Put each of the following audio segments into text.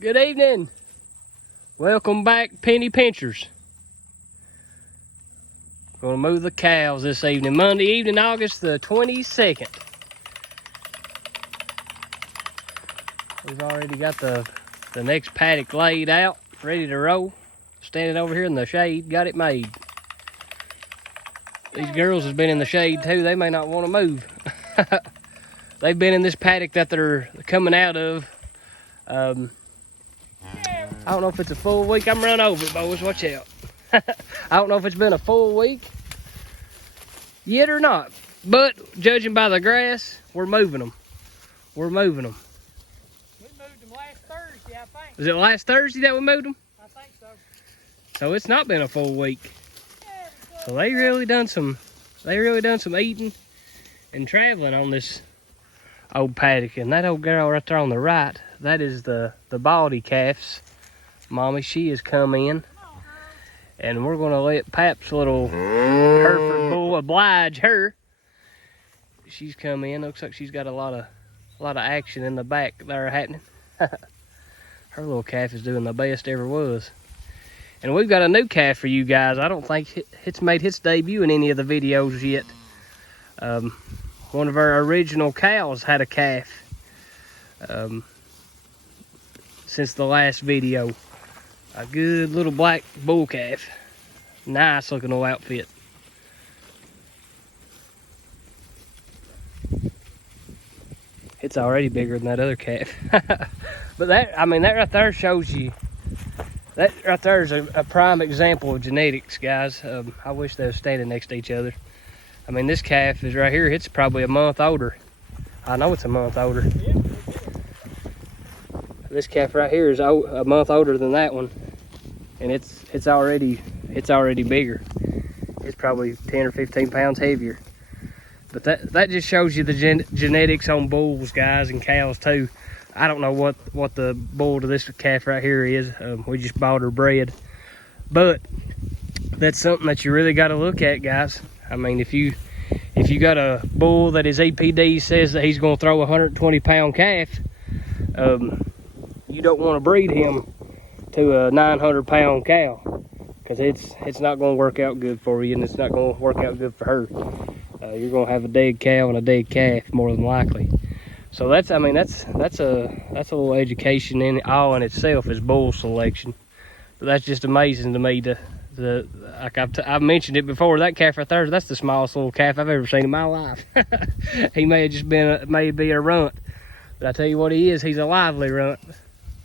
Good evening. Welcome back, penny pinchers. Gonna move the cows this evening, Monday evening, August the 22nd. We've already got the next paddock laid out, ready to roll. Standing over here in the shade, got it made. These girls have been in the shade too. They may not want to move. They've been in this paddock that they're coming out of. I don't know if it's a full week. I'm run over, boys. Watch out. I don't know if it's been a full week yet or not. But judging by the grass, we're moving them. We're moving them. We moved them last Thursday, I think. Was it last Thursday that we moved them? I think so. So it's not been a full week. So they really done some eating and traveling on this old paddock. And that old girl right there on the right, that is the baldy calf's mommy. She has come in, and we're gonna let Pap's little Hereford bull oblige her. She's come in. Looks like she's got a lot of action in the back there happening. Her little calf is doing the best ever was. And we've got a new calf for you guys. I don't think it's made its debut in any of the videos yet. One of our original cows had a calf since the last video. A good little black bull calf. Nice looking little outfit. It's already bigger than that other calf. But that right there shows you, that right there is a prime example of genetics, guys. I wish they were standing next to each other. I mean, this calf is right here. It's probably a month older. I know it's a month older. Yeah. This calf right here is a month older than that one, and it's already bigger. It's probably 10 or 15 pounds heavier. But that just shows you the genetics on bulls, guys, and cows too. I don't know what the bull to this calf right here is. We just bought her bred, but that's something that you really got to look at, guys. I mean, if you got a bull that his EPD says that he's going to throw a 120-pound calf, you don't want to breed him to a 900-pound cow, because it's not going to work out good for you, and it's not going to work out good for her. You're going to have a dead cow and a dead calf more than likely. So that's a little education in itself, is bull selection. But that's just amazing to me. Like I've mentioned it before, that calf right there, that's the smallest little calf I've ever seen in my life. He may have just be a runt, but I tell you what he is, he's a lively runt.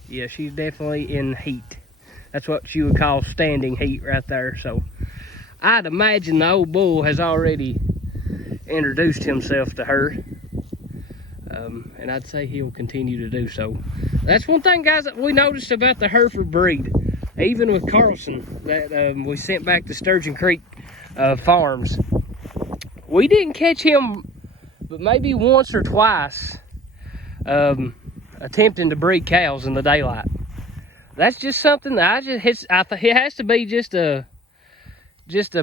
Yeah, she's definitely in heat. That's what you would call standing heat right there. So I'd imagine the old bull has already introduced himself to her. And I'd say he'll continue to do so. That's one thing, guys, that we noticed about the Hereford breed. Even with Carlson, that we sent back to Sturgeon Creek Farms, we didn't catch him but maybe once or twice attempting to breed cows in the daylight. That's just something that it has to be just a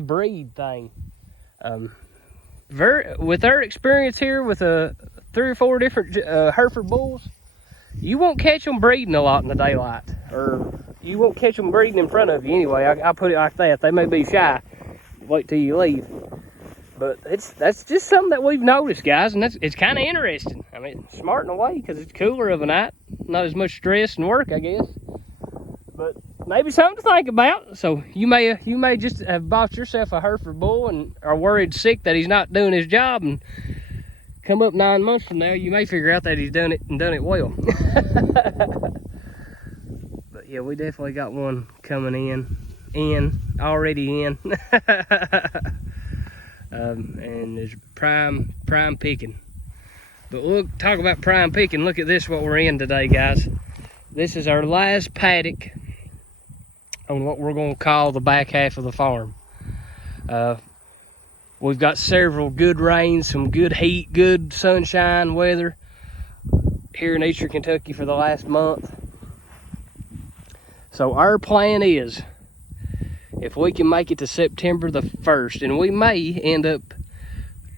breed thing. With our experience here with 3 or 4 different Hereford bulls, you won't catch them breeding a lot in the daylight, or you won't catch them breeding in front of you anyway. I'll put it like that. They may be shy. Wait till you leave. But that's just something that we've noticed, guys, and it's kind of interesting. I mean, smart in a way, because it's cooler of a night, not as much stress and work, I guess. But maybe something to think about. So you may just have bought yourself a Hereford bull and are worried sick that he's not doing his job, and come up 9 months from now, you may figure out that he's done it well. But yeah, we definitely got one coming already in. And it's prime picking. But look, talk about prime picking. Look at this, what we're in today, guys. This is our last paddock on what we're going to call the back half of the farm. We've got several good rains, some good heat, good sunshine weather here in Eastern Kentucky for the last month. So our plan is, if we can make it to September the 1st, and we may end up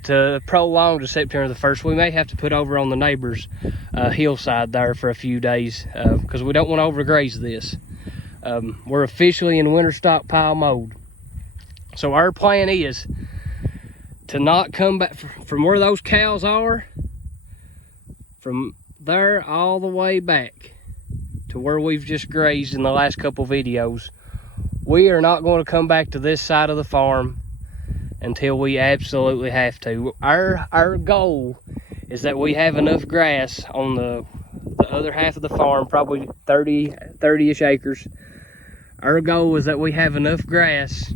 to prolong to September the 1st, we may have to put over on the neighbor's hillside there for a few days because we don't want to overgraze this. We're officially in winter stockpile mode. So our plan is to not come back from where those cows are, from there all the way back to where we've just grazed in the last couple videos. We are not going to come back to this side of the farm until we absolutely have to. Our goal is that we have enough grass on the other half of the farm, probably 30-ish acres. Our goal is that we have enough grass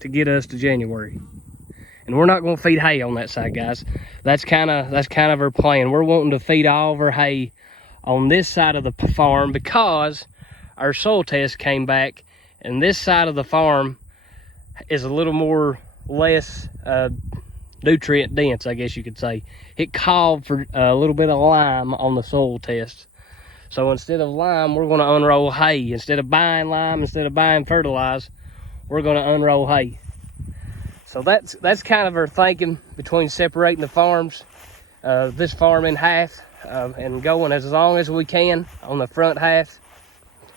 to get us to January. And we're not going to feed hay on that side, guys. That's kind of our plan. We're wanting to feed all of our hay on this side of the farm because our soil test came back and this side of the farm is a little more less nutrient dense, I guess you could say. It called for a little bit of lime on the soil test. So instead of lime, we're going to unroll hay. Instead of buying lime, instead of buying fertilizer, we're going to unroll hay. So that's kind of our thinking between separating the farms, this farm in half, and going as long as we can on the front half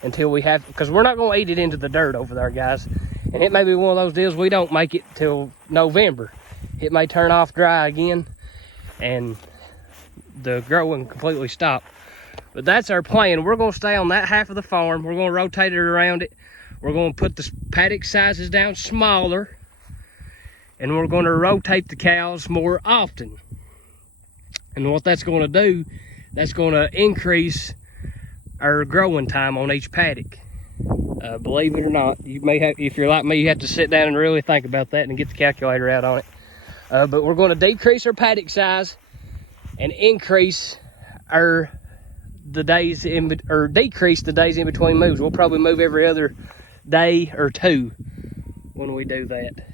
until we have, because we're not going to eat it into the dirt over there, guys. And it may be one of those deals we don't make it till November. It may turn off dry again and the growing completely stop. But that's our plan. We're going to stay on that half of the farm. We're going to rotate it around it. We're going to put the paddock sizes down smaller. And we're going to rotate the cows more often. And what that's going to do, that's going to increase our growing time on each paddock. Believe it or not, you may have, if you're like me, you have to sit down and really think about that and get the calculator out on it. But we're going to decrease our paddock size and increase decrease the days in between moves. We'll probably move every other day or two when we do that.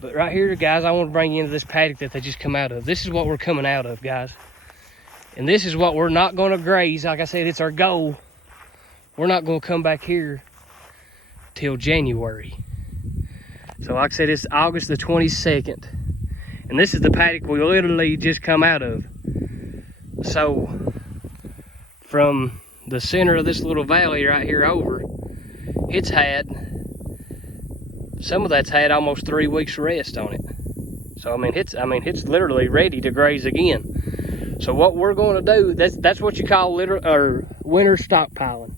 But right here, guys, I want to bring you into this paddock that they just come out of. This is what we're coming out of, guys. And this is what we're not going to graze. Like I said, it's our goal. We're not going to come back here till January. So like I said, it's August the 22nd. And this is the paddock we literally just come out of. So from the center of this little valley right here over, it's had, some of that's had almost 3 weeks rest on it. So I mean it's literally ready to graze again. So what we're going to do, that's what you call winter stockpiling.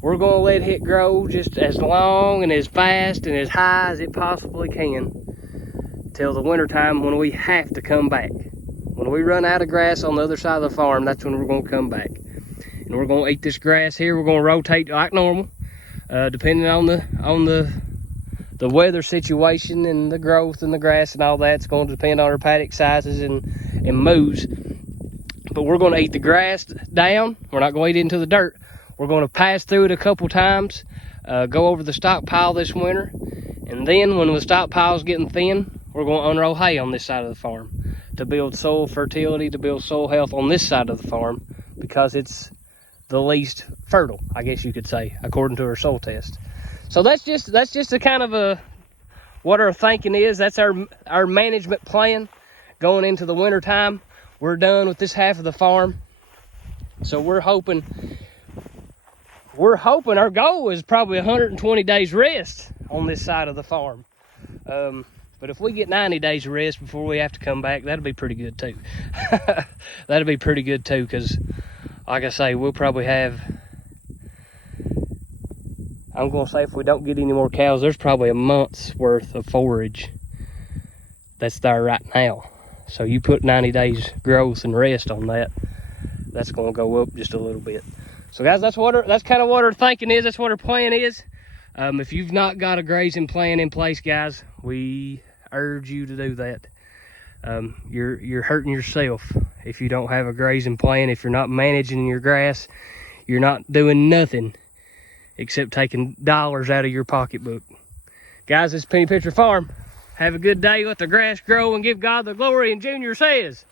We're going to let it grow just as long and as fast and as high as it possibly can till the winter time when we have to come back. When we run out of grass on the other side of the farm, that's when we're going to come back. And we're going to eat this grass here. We're going to rotate like normal, depending on the weather situation and the growth and the grass and all that. It's going to depend on our paddock sizes and moves. But we're going to eat the grass down. We're not going to eat it into the dirt. We're going to pass through it a couple times, go over the stockpile this winter, and then when the stockpile's getting thin, we're going to unroll hay on this side of the farm to build soil fertility, to build soil health on this side of the farm, because it's the least fertile, I guess you could say, according to our soil test. So that's just a kind of what our thinking is. That's our management plan going into the winter time. We're done with this half of the farm, so we're hoping our goal is probably 120 days rest on this side of the farm. But if we get 90 days of rest before we have to come back, that'll be pretty good too. That'll be pretty good too, because like I say, we'll probably have, I'm going to say if we don't get any more cows, there's probably a month's worth of forage that's there right now. So you put 90 days growth and rest on that, that's going to go up just a little bit. So guys, that's kind of what our thinking is. That's what our plan is. If you've not got a grazing plan in place, guys, we urge you to do that. You're hurting yourself if you don't have a grazing plan. If you're not managing your grass, you're not doing nothing except taking dollars out of your pocketbook. Guys, this is Penny Pitcher Farm. Have a good day. Let the grass grow and give God the glory. And Junior says,